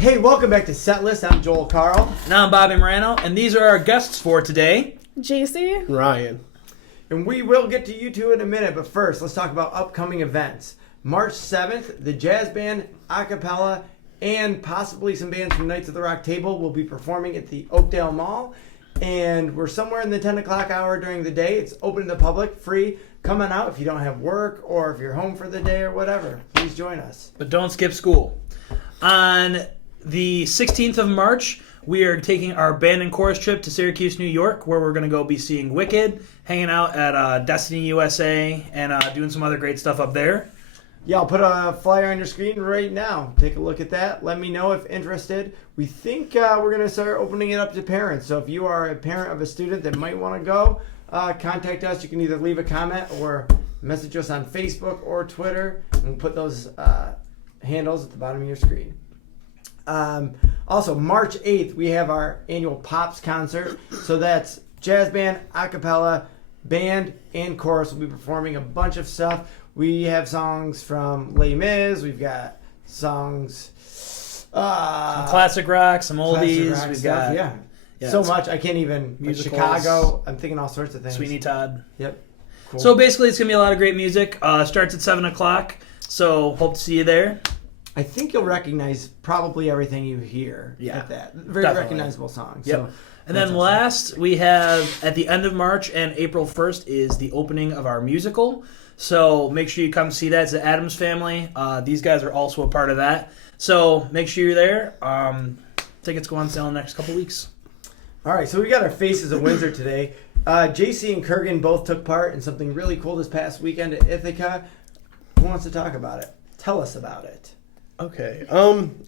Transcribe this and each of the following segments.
Hey, welcome back to Setlist. I'm Joel Carl. And I'm Bobby Morano, and these are our guests for today. Jacey and Ryan. And we will get to you two in a minute, but first, let's talk about upcoming events. March 7th, the jazz band, a cappella, and possibly some bands from Knights of the Rock Table will be performing at the Oakdale Mall. And we're somewhere in the 10 o'clock hour during the day. It's open to the public, free. Come on out if you don't have work or if you're home for the day or whatever. Please join us. But don't skip school. On the 16th of March, we are taking our band and chorus trip to Syracuse, New York, where we're going to go be seeing Wicked, hanging out at Destiny USA, and doing some other great stuff up there. Yeah, I'll put a flyer on your screen right now. Take a look at that. Let me know if interested. We think we're going to start opening it up to parents. So if you are a parent of a student that might want to go, contact us. You can either leave a comment or message us on Facebook or Twitter. And we'll put those handles at the bottom of your screen. Also, March 8th, we have our annual Pops concert. So that's jazz band, a cappella, band, and chorus will be performing a bunch of stuff. We have songs from Les Mis. We've got songs... some classic rock, some oldies. Rock We've stuff, got so much. I can't even... musicals. Chicago. I'm thinking all sorts of things. Sweeney Todd. Yep. Cool. So basically, it's going to be a lot of great music. Starts at 7 o'clock, so hope to see you there. I think you'll recognize probably everything you hear at that. Very definitely. recognizable songs. Yep. So and then last, we have at the end of March and April 1st is the opening of our musical. So make sure you come see that. It's the Addams Family. These guys are also a part of that. So make sure you're there. Tickets go on sale in the next couple weeks. All right, so we got our faces of Windsor today. Jacey and Kurgan both took part in something really cool this past weekend at Ithaca. Who wants to talk about it? Tell us about it. Okay.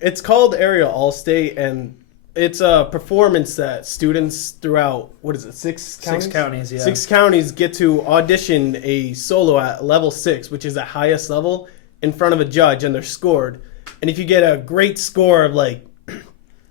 It's called Area All-State, and it's a performance that students throughout, 6 counties? 6 counties, yeah. 6 counties get to audition a solo at level 6, which is the highest level, in front of a judge, and they're scored. And if you get a great score of like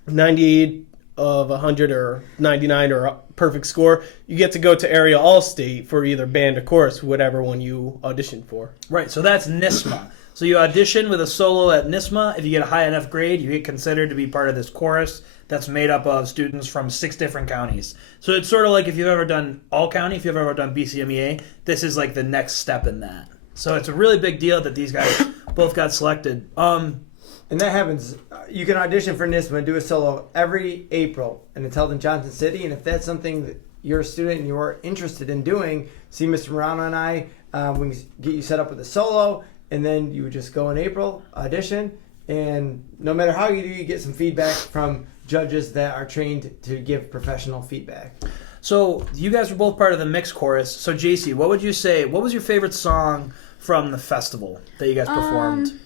98 of 100 or 99 or a perfect score, you get to go to Area All-State for either band or chorus, whatever one you auditioned for. Right, so that's NISMA. So you audition with a solo at NISMA. If you get a high enough grade, you get considered to be part of this chorus that's made up of students from 6 different counties. So it's sort of like if you've ever done all county, if you've ever done BCMEA, this is like the next step in that. So it's a really big deal that these guys both got selected. And that happens. You can audition for NISMA and do a solo every April, and it's held in Johnson City. And if that's something that you're a student and you're interested in doing, see Mr. Morano and I. We can get you set up with a solo, and then you would just go in April, audition, and no matter how you do, you get some feedback from judges that are trained to give professional feedback. So you guys were both part of the mixed chorus. So Jacey, what would you say? What was your favorite song from the festival that you guys performed?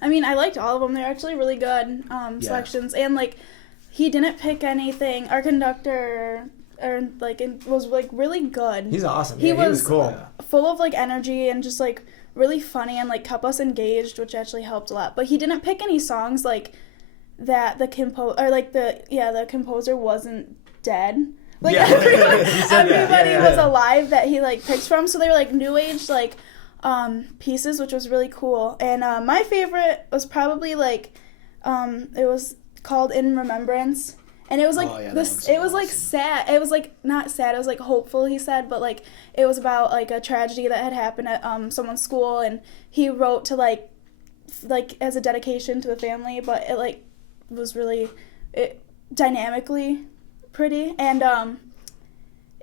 I mean, I liked all of them. They're actually really good selections. And, like, he didn't pick anything. Our conductor was, like, really good. He's awesome. He was cool. Full of, like, energy and just, like, really funny and, like, kept us engaged, which actually helped a lot. But he didn't pick any songs, like, that the composer wasn't dead. Like, everybody was alive that he, like, picked from. So they were, like, new age, like, pieces, which was really cool. And my favorite was probably like it was called In Remembrance, and it was like it was like sad. It was like not sad, it was like hopeful, he said, but like it was about like a tragedy that had happened at someone's school, and he wrote to like as a dedication to the family, but it like was really dynamically pretty. And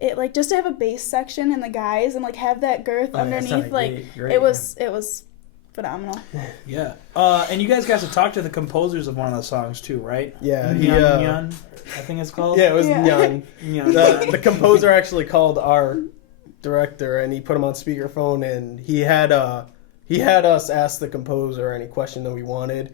it like just to have a bass section in the guys and like have that girth underneath, like great, it was phenomenal. Yeah. And you guys got to talk to the composers of one of the songs too, right? Yeah. Nyan, I think it's called. Yeah, it was Nyan. The composer actually called our director, and he put him on speakerphone, and he had us ask the composer any question that we wanted.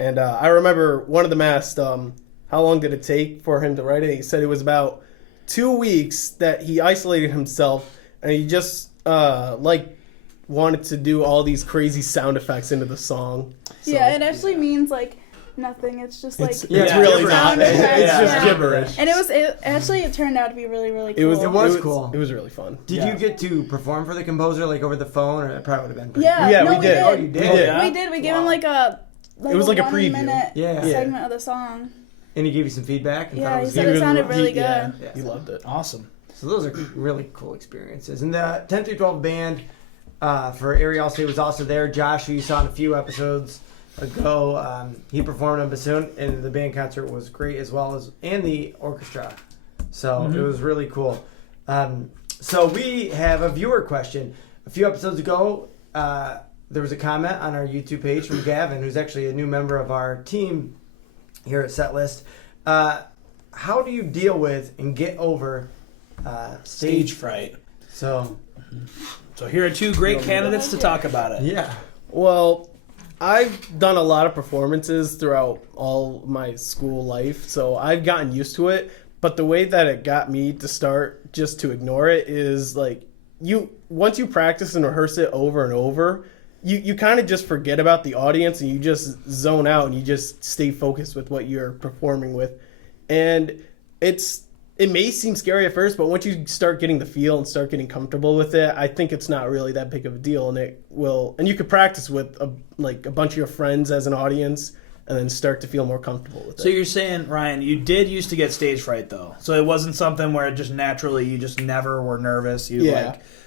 And I remember one of them asked, how long did it take for him to write it? He said it was about 2 weeks that he isolated himself, and he just wanted to do all these crazy sound effects into the song. So, yeah, it actually means like nothing. It's just like it's really not. It's just gibberish. And it turned out to be really, really cool. It was cool. It was really fun. Did you get to perform for the composer like over the phone, or it probably would have been? We did. Oh, you did. We did. We gave him like a like It was like a 1 preview. minute Yeah. segment of the song. And he gave you some feedback. And thought Yeah, it he was said good. it sounded really good. Yeah, Yeah. he loved it. Awesome. So those are really cool experiences. And the 10 through 12 band for Ariel State was also there. Josh, who you saw in a few episodes ago, he performed on bassoon, and the band concert was great as well as and the orchestra. So it was really cool. So we have a viewer question. A few episodes ago, there was a comment on our YouTube page from Gavin, who's actually a new member of our team here at Setlist. How do you deal with and get over Stage fright. So here are two great candidates to talk about it. yeah, Well, I've done a lot of performances throughout all my school life, so I've gotten used to it. But the way that it got me to start just to ignore it is like once you practice and rehearse it over and over, you kind of just forget about the audience and you just zone out and you just stay focused with what you're performing with. And it may seem scary at first, but once you start getting the feel and start getting comfortable with it, I think it's not really that big of a deal, and you could practice with a bunch of your friends as an audience and then start to feel more comfortable with it. So you're saying, Ryan, you did used to get stage fright though. So it wasn't something where it just naturally you just never were nervous.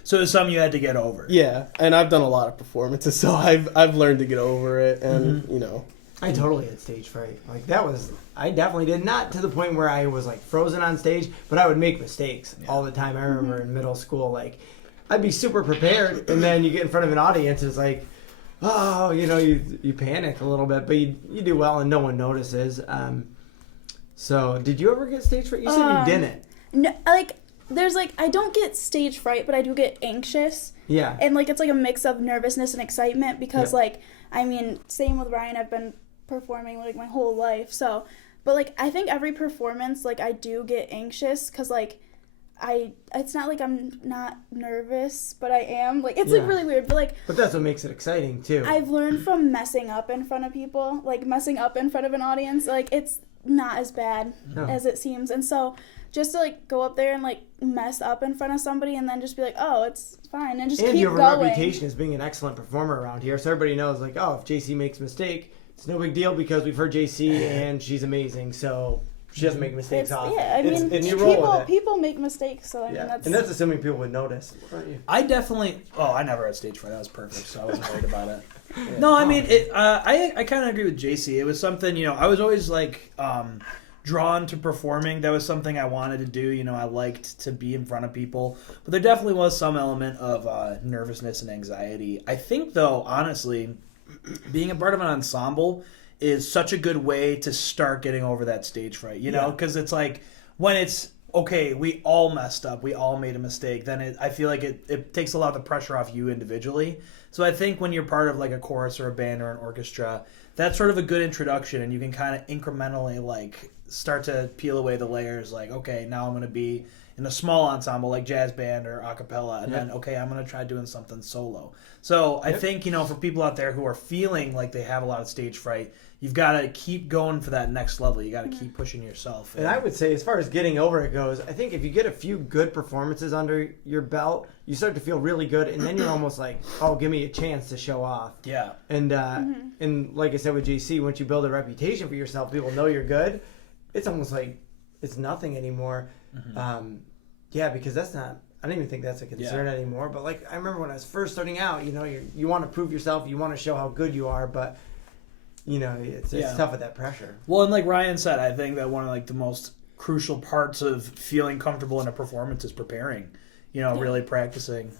So it was something you had to get over. Yeah, and I've done a lot of performances, so I've learned to get over it, and I totally had stage fright. Like I definitely did. Not to the point where I was like frozen on stage, but I would make mistakes all the time. I remember in middle school, like I'd be super prepared, and then you get in front of an audience, it's like, oh, you panic a little bit, but you do well, and no one notices. So did you ever get stage fright? You said you didn't. No, there's I don't get stage fright, but I do get anxious. Yeah. And it's like a mix of nervousness and excitement because same with Ryan, I've been performing my whole life. So, but I think every performance I do get anxious because it's not like I'm not nervous, but I am. It's really weird, but But that's what makes it exciting too. I've learned from messing up in front of people, messing up in front of an audience, it's not as bad as it seems. And so just to go up there and mess up in front of somebody and then just be oh, it's fine, and just keep you have going. a reputation as being an excellent performer around here, so everybody knows oh, if JC makes a mistake, it's no big deal because we've heard JC and she's amazing, so she doesn't make mistakes often. Yeah, I mean, and you roll with it. people make mistakes, so I mean that's assuming people would notice. I never had stage fright. That was perfect, so I wasn't worried about it. No, I mean, I kind of agree with JC. It was something, I was always drawn to performing. That was something I wanted to do. I liked to be in front of people, but there definitely was some element of nervousness and anxiety. I think, though, honestly, being a part of an ensemble is such a good way to start getting over that stage fright, because it's when it's okay, we all messed up, we all made a mistake, then I feel like it takes a lot of the pressure off you individually. So I think when you're part of a chorus or a band or an orchestra, that's sort of a good introduction, and you can kind of incrementally start to peel away the layers. Okay, now I'm going to be in a small ensemble like jazz band or a cappella, and then okay, I'm going to try doing something solo. So I think for people out there who are feeling like they have a lot of stage fright, you've got to keep going for that next level. You got to keep pushing yourself. And I would say, as far as getting over it goes, I think if you get a few good performances under your belt, you start to feel really good, and then you're almost oh, give me a chance to show off. Yeah. And and like I said with JC, once you build a reputation for yourself, people know you're good. It's almost it's nothing anymore. Because that's not. I don't even think that's a concern anymore. But I remember when I was first starting out, you want to prove yourself, you want to show how good you are, but it's tough with that pressure. Well, and like Ryan said, I think that one of the most crucial parts of feeling comfortable in a performance is preparing. Really practicing,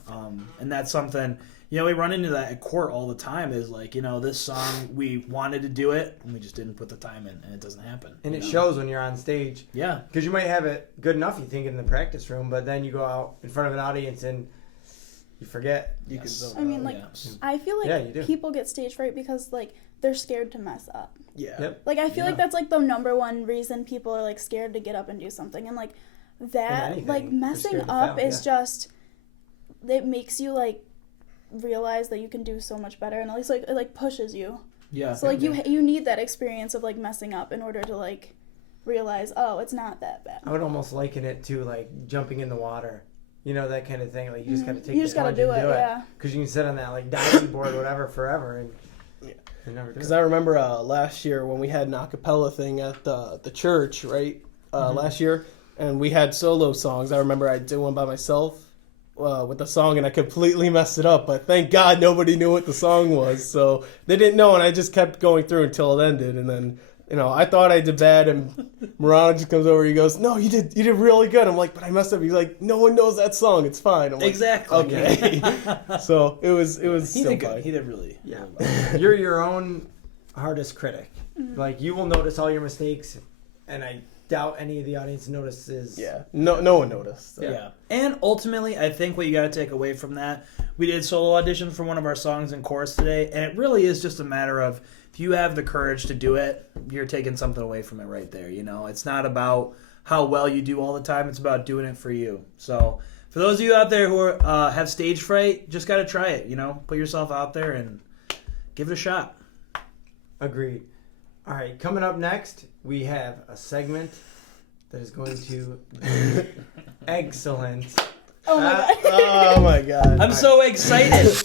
and that's something. We run into that at court all the time. Is this song we wanted to do it and we just didn't put the time in, and it doesn't happen. And it shows when you're on stage. Yeah, because you might have it good enough, you think, in the practice room, but then you go out in front of an audience and you forget. I mean, I feel people get stage fright because they're scared to mess up. Yeah. Yep. I feel like that's the number one reason people are scared to get up and do something, and that messing up is just, it makes you realize that you can do so much better, and at least it pushes you. Yeah. So you need that experience of messing up in order to realize, oh, it's not that bad. I would almost liken it to jumping in the water. That kind of thing. You just got to take. You just got to do it. Yeah. Because you can sit on that diving board, whatever, forever, and They never do. Because I remember last year when we had an a cappella thing at the church, right? Last year, and we had solo songs. I remember I did one by myself with the song, and I completely messed it up. But thank God nobody knew what the song was, so they didn't know, and I just kept going through until it ended, and then. I thought I did bad, and Morano just comes over. He goes, "No, you did really good." I'm like, "But I messed up." He's like, "No one knows that song. It's fine." I'm like, Exactly. Okay. So it was. He so did good. fine. He did really. Yeah. You're your own hardest critic. Like, you will notice all your mistakes, and I doubt any of the audience notices. Yeah. No one noticed. So. Yeah. And ultimately, I think what you got to take away from that, we did solo audition for one of our songs in chorus today, and it really is just a matter of if you have the courage to do it, you're taking something away from it right there. It's not about how well you do all the time. It's about doing it for you. So for those of you out there who have stage fright, just got to try it. Put yourself out there and give it a shot. Agreed. All right, coming up next, we have a segment that is going to be excellent. Oh my god. Oh my God. I'm so excited.